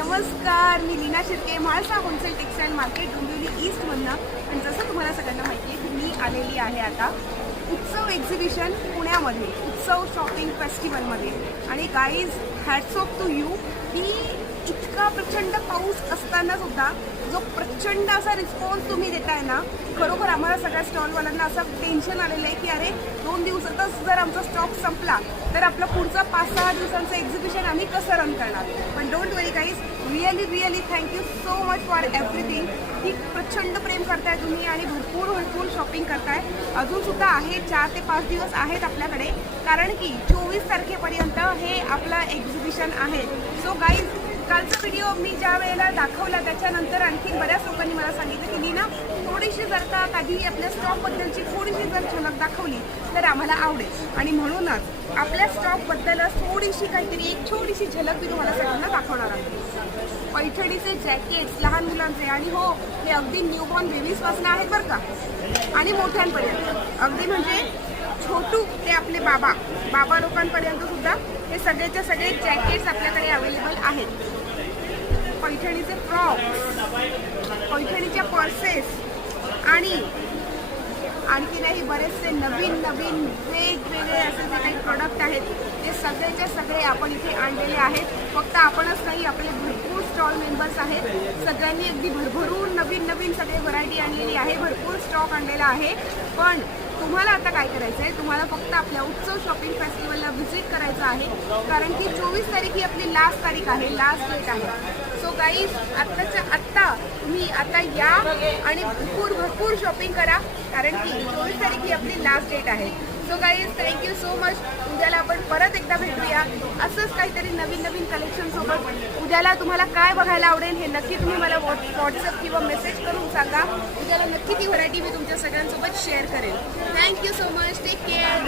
नमस्कार, मी Leena Shirke, Mhalsa wholesale textile market Dombivli ईस्टमधनं. आणि जसं तुम्हाला सगळ्यांना माहिती आहे की मी आलेली आहे आता उत्सव एक्झिबिशन पुण्यामध्ये, उत्सव शॉपिंग फेस्टिवलमध्ये. आणि guys, hats off to you की इतका प्रचंड पाऊस असताना सुद्धा जो प्रचंड असा रिस्पॉन्स तुम्ही देताय ना, खरोखर आम्हाला सगळ्या स्टॉलवाल्यांना असं टेन्शन आलेलं आहे की अरे 2 दिवसातच जर आमचा स्टॉक संपला तर आपलं पुढचं 5-6 दिवसांचं एक्झिबिशन आम्ही कसं रन करणार. पण don't worry guys, really thank you so much for everything. की प्रचंड प्रेम करताय तुम्ही आणि भरपूर शॉपिंग करताय. अजूनसुद्धा आहे 4 ते 5 दिवस आहेत आपल्याकडे, कारण की 24 तारखेपर्यंत हे आपलं एक्झिबिशन आहे. सो गाईज, कालचा व्हिडिओ मी ज्या वेळेला दाखवला त्याच्यानंतर आणखी बऱ्याच लोकांनी मला सांगितलं की लीना, थोडीशी जर का कधी आपल्या स्टॉकबद्दलची थोडीशी जर झलक दाखवली तर आम्हाला आवडेल. आणि म्हणूनच आपल्या स्टॉकबद्दल थोडीशी काहीतरी एक छोटीशी झलक मी तुम्हाला सगळ्यांना दाखवणार आहे. पैठणीचे जॅकेट्स लहान मुलांचे, आणि हो, हे अगदी न्यूबॉर्न बेबीजपासून आहेत बरं का, आणि मोठ्यांपर्यंत, अगदी म्हणजे छोटू ते आपले बाबा लोकांपर्यंत सुद्धा हे सगळेच्या सगळे जॅकेट्स आपल्याकडे अवेलेबल आहेत. पैठणीचे फ्रॉक्स, पैठणीच्या पर्सेस आणि आणखी नाही बरेचसे नवीन वेगवेगळे असे जे काही प्रोडक्ट आहेत ते सगळेच्या सगळे आपण इथे आणलेले आहेत. फक्त आपणच नाही, आपले भरपूर स्टॉल मेंबर्स आहेत, सगळ्यांनी अगदी भरभरून नवीन सगळे व्हरायटी आणलेली आहे, भरपूर स्टॉक आणलेला आहे. पण तुम्हाला आता काय करायचं आहे, तुम्हाला फक्त आपल्या उत्सव शॉपिंग फेस्टिवलला व्हिजिट करायचं आहे, कारण की 24 तारीख ही आपली लास्ट तारीख आहे, लास्ट डेट आहे. सो गाईज, आत्ताच्या आत्ता तुम्ही आता या आणि भरपूर शॉपिंग करा, कारण की 24 तारीख ही आपली लास्ट डेट आहे. So guys, thank you so much. उद्याला आपण परत एकदा भेटूया असंच काहीतरी नवीन कलेक्शन सोबत. उद्याला तुम्हाला काय बघायला आवडेल हे नक्की तुम्ही मला व्हॉट्सअप किंवा मेसेज करून सांगा. उद्याला नक्की ती व्हरायटी मी तुमच्या सगळ्यांसोबत शेअर करेन. Thank you so much. Take care.